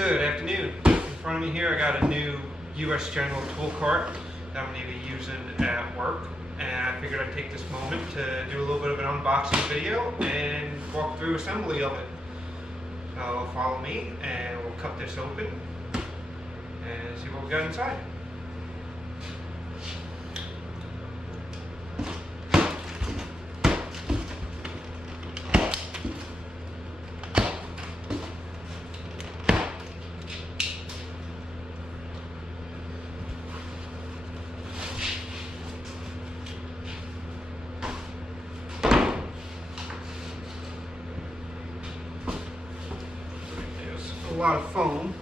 Good afternoon. In front of me here I got a new US General tool cart that I'm going to be using at work, and I figured I'd take this moment to do a little bit of an unboxing video and walk through assembly of it. So follow me and we'll cut this open and see what we got inside. A lot of foam.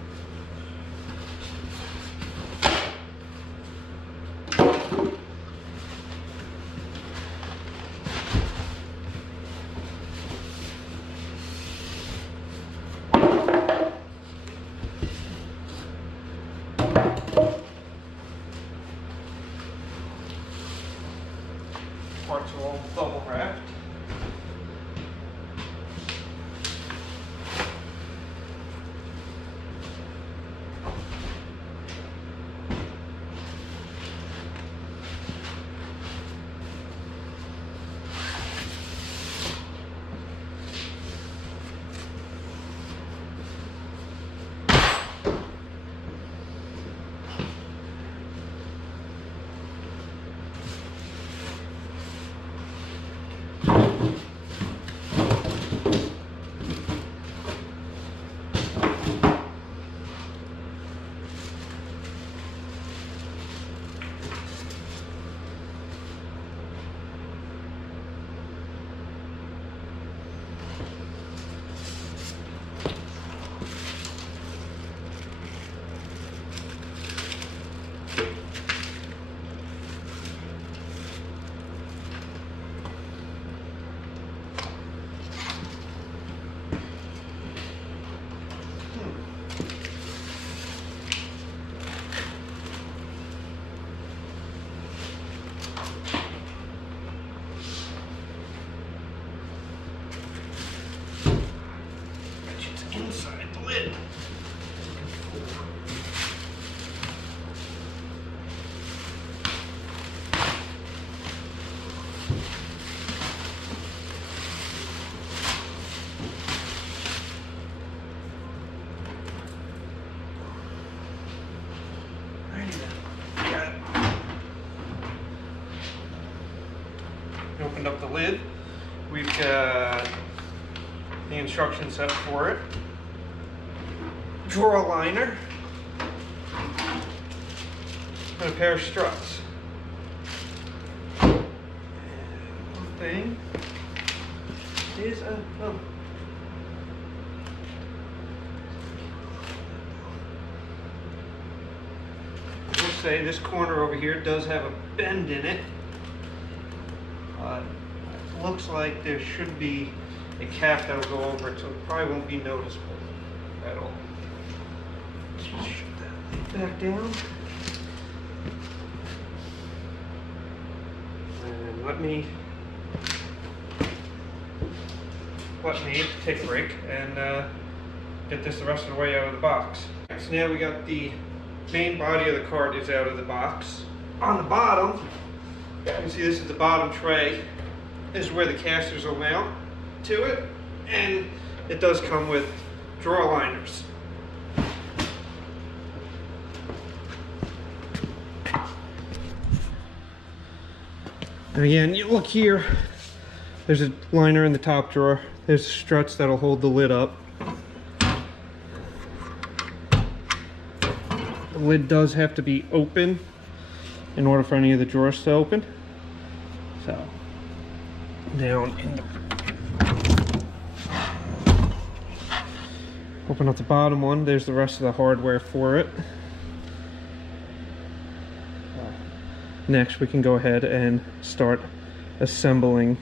Parts are all double wrapped. Inside the lid. Opened up the lid. We've got the instruction set for it. Drawer liner. And a pair of struts. And one thing is I will say this corner over here does have a bend in it. It looks like there should be a cap that will go over it, so it probably won't be noticeable at all. Let's just shut that back down. And let me take a break and get this the rest of the way out of the box. So now we got the main body of the cart is out of the box. On the bottom, you can see this is the bottom tray. This is where the casters will mount to it, and it does come with drawer liners. And again, you look here, there's a liner in the top drawer. There's struts that'll hold the lid up. The lid does have to be open in order for any of the drawers to open. So, down in the open up the bottom one, there's the rest of the hardware for it. Next we can go ahead and start assembling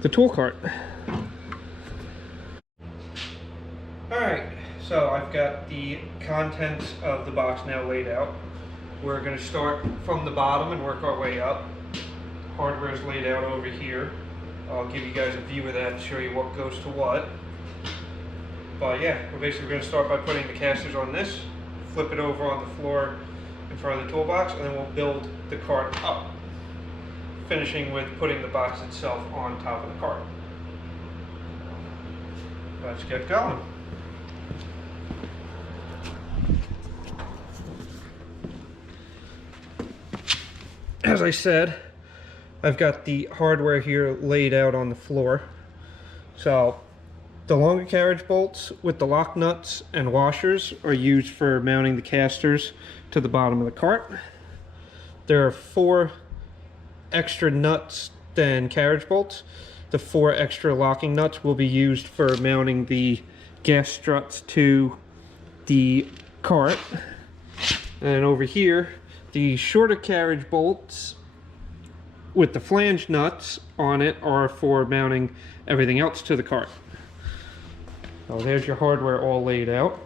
the tool cart. Alright, so I've got the contents of the box now laid out. We're going to start from the bottom and work our way up. Hardware is laid out over here. I'll give you guys a view of that and show you what goes to what. But yeah, we're basically going to start by putting the casters on this, flip it over on the floor in front of the toolbox, and then we'll build the cart up, finishing with putting the box itself on top of the cart. Let's get going. As I said, I've got the hardware here laid out on the floor. So the longer carriage bolts with the lock nuts and washers are used for mounting the casters to the bottom of the cart. There are 4 extra nuts than carriage bolts. The 4 extra locking nuts will be used for mounting the gas struts to the cart. And over here, the shorter carriage bolts with the flange nuts on it are for mounting everything else to the cart. So there's your hardware all laid out.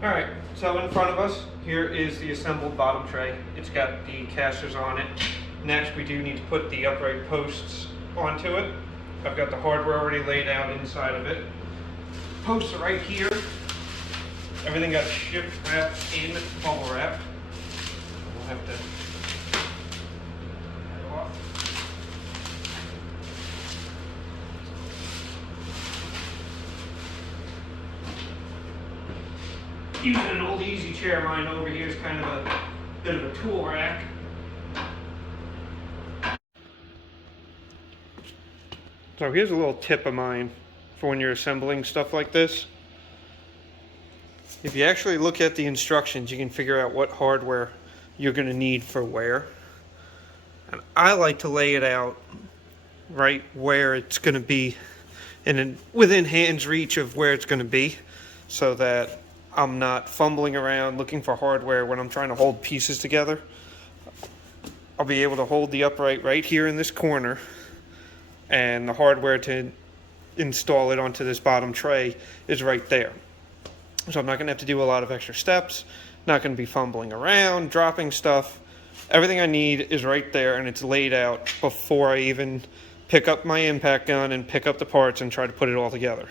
Alright, so in front of us, here is the assembled bottom tray. It's got the casters on it. Next, we do need to put the upright posts onto it. I've got the hardware already laid out inside of it. Posts are right here. Everything got shipped wrapped in bubble wrap. We'll have to head off. Using an old easy chair, mine over here is kind of a bit of a tool rack. So here's a little tip of mine for when you're assembling stuff like this. If you actually look at the instructions, you can figure out what hardware you're going to need for where. And I like to lay it out right where it's going to be, and within hand's reach of where it's going to be, so that I'm not fumbling around looking for hardware when I'm trying to hold pieces together. I'll be able to hold the upright right here in this corner, and the hardware to install it onto this bottom tray is right there. So I'm not going to have to do a lot of extra steps, not going to be fumbling around, dropping stuff. Everything I need is right there, and it's laid out before I even pick up my impact gun and pick up the parts and try to put it all together.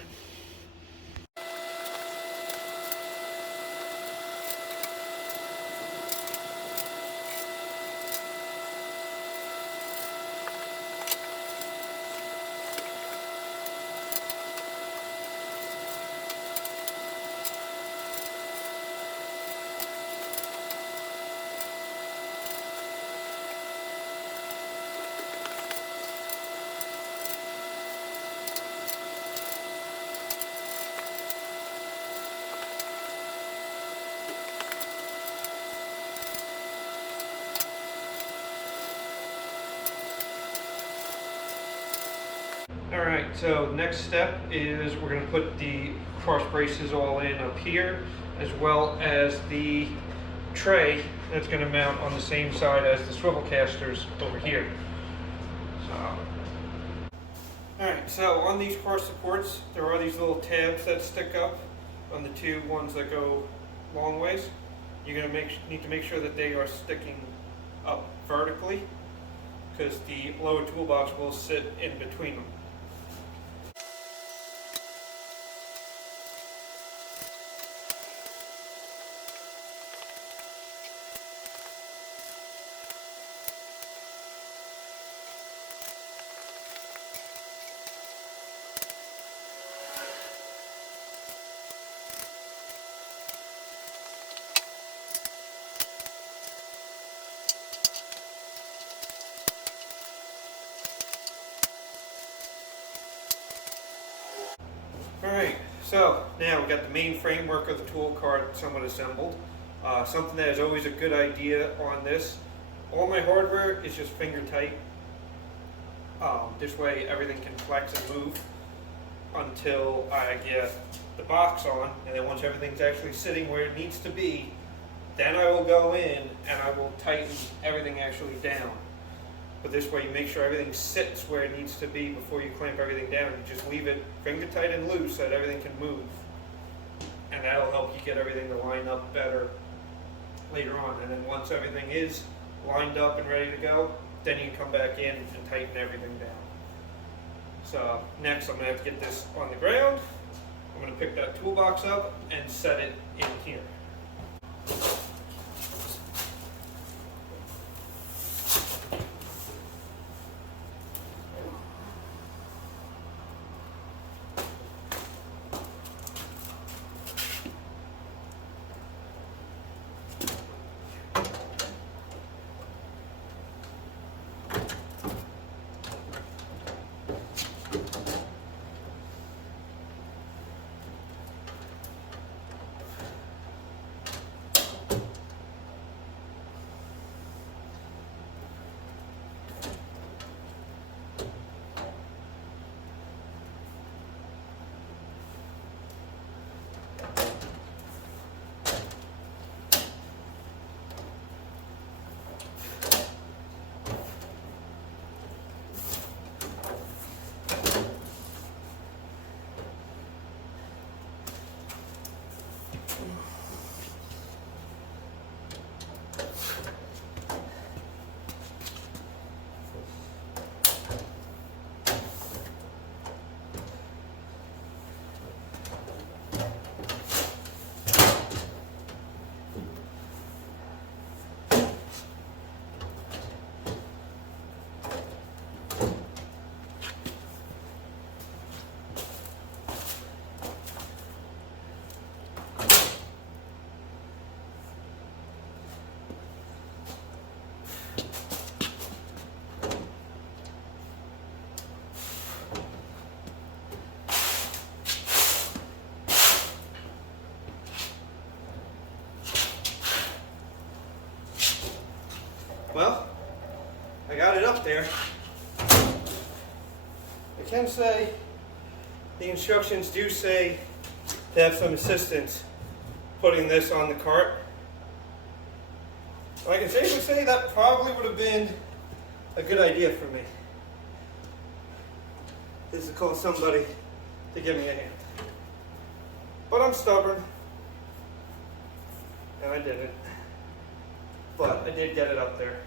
Alright, so next step is we're going to put the cross braces all in up here, as well as the tray that's going to mount on the same side as the swivel casters over here. Alright, so on these car supports, there are these little tabs that stick up on the two ones that go long ways. You're going to need to make sure that they are sticking up vertically, because the lower toolbox will sit in between them. Alright, so now we got the main framework of the tool cart somewhat assembled. Something that is always a good idea on this, all my hardware is just finger tight. This way everything can flex and move until I get the box on, and then once everything's actually sitting where it needs to be, then I will go in and I will tighten everything actually down. But this way you make sure everything sits where it needs to be before you clamp everything down. You just leave it finger tight and loose so that everything can move. And that'll help you get everything to line up better later on. And then once everything is lined up and ready to go, then you can come back in and tighten everything down. So next I'm going to have to get this on the ground. I'm going to pick that toolbox up and set it in here. Well, I got it up there. I can say the instructions do say to have some assistance putting this on the cart. I can safely say that probably would have been a good idea for me, is to call somebody to give me a hand. But I'm stubborn, and I didn't. But I did get it up there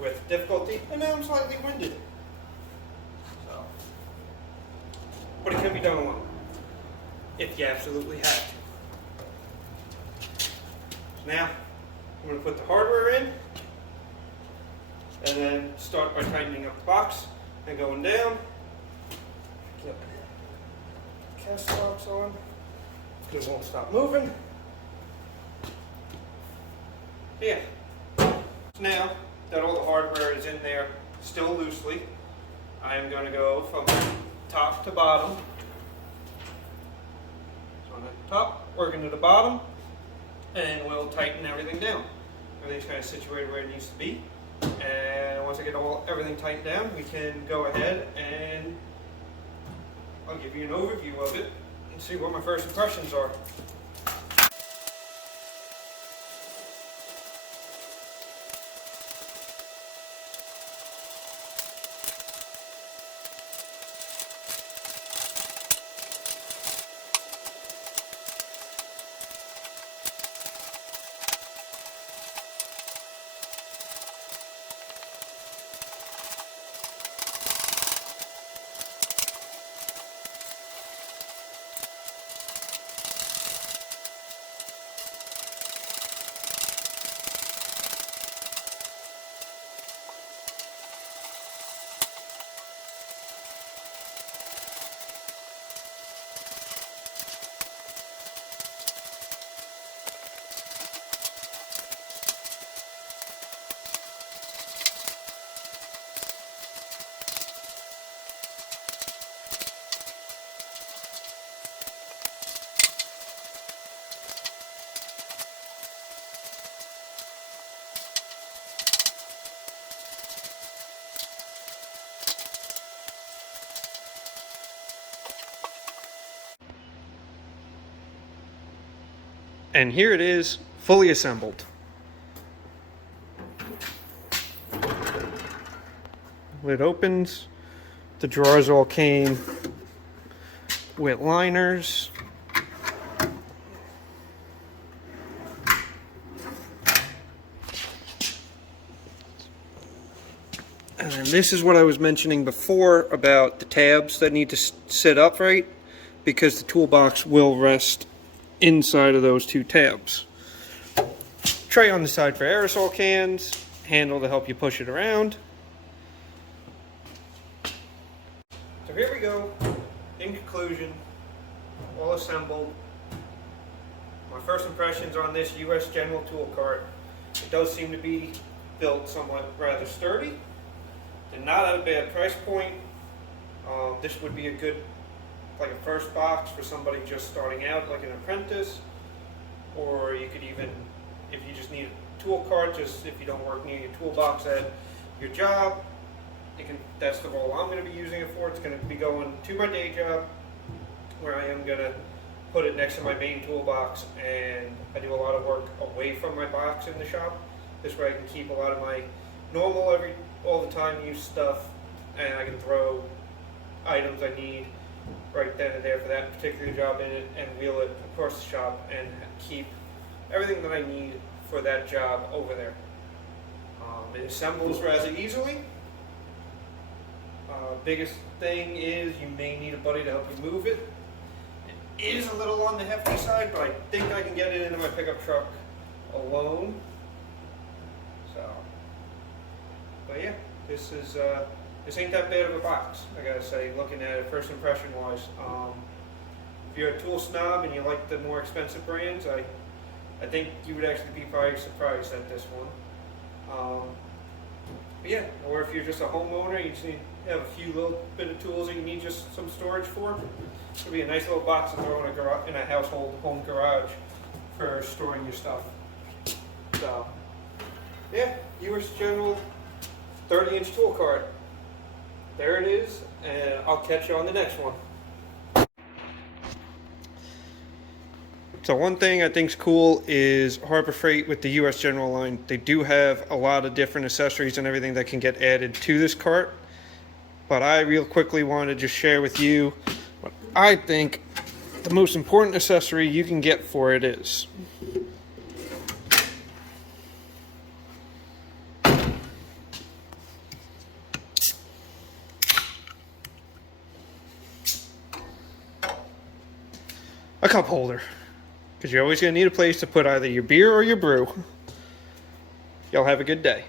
with difficulty, and now I'm slightly winded. So, but it can be done alone, if you absolutely have to. So now, I'm going to put the hardware in, and then start by tightening up the box and going down. Get the cast box on, because it won't stop moving. Yeah. So now that all the hardware is in there still loosely, I am going to go from top to bottom. So on the top, working to the bottom, and we'll tighten everything down. Everything's kind of situated where it needs to be. And once I get everything tightened down, we can go ahead and I'll give you an overview of it and see what my first impressions are. And here it is, fully assembled. Lid opens. The drawers all came with liners. And then this is what I was mentioning before about the tabs that need to sit upright, because the toolbox will rest inside of those two tabs. Tray on the side for aerosol cans, handle to help you push it around. So here we go, in conclusion, all assembled. My first impressions on this US General tool cart. It does seem to be built somewhat rather sturdy and not at a bad price point. This would be a good, like a first box for somebody just starting out, like an apprentice, or you could even, if you just need a tool cart, just if you don't work near your toolbox at your job, that's the role I'm going to be using it for. It's going to be going to my day job, where I am going to put it next to my main toolbox, and I do a lot of work away from my box in the shop. This way I can keep a lot of my normal all the time use stuff, and I can throw items I need right then and there for that particular job in it, and wheel it across the shop and keep everything that I need for that job over there. It assembles rather easily. Biggest thing is you may need a buddy to help you move it. It is a little on the hefty side, but I think I can get it into my pickup truck alone. So, but yeah, this ain't that bad of a box, I gotta say, looking at it first impression wise. If you're a tool snob and you like the more expensive brands, I think you would actually be probably surprised at this one. But yeah, or if you're just a homeowner, you just need to have a few little bit of tools that you need just some storage for. It'll be a nice little box to throw in a household home garage for storing your stuff. So yeah, US General 30-inch tool cart. There it is, and I'll catch you on the next one. So one thing I think's cool is Harbor Freight with the US General line. They do have a lot of different accessories and everything that can get added to this cart. But I real quickly wanted to just share with you what I think the most important accessory you can get for it is. A cup holder. Because you're always going to need a place to put either your beer or your brew. Y'all have a good day.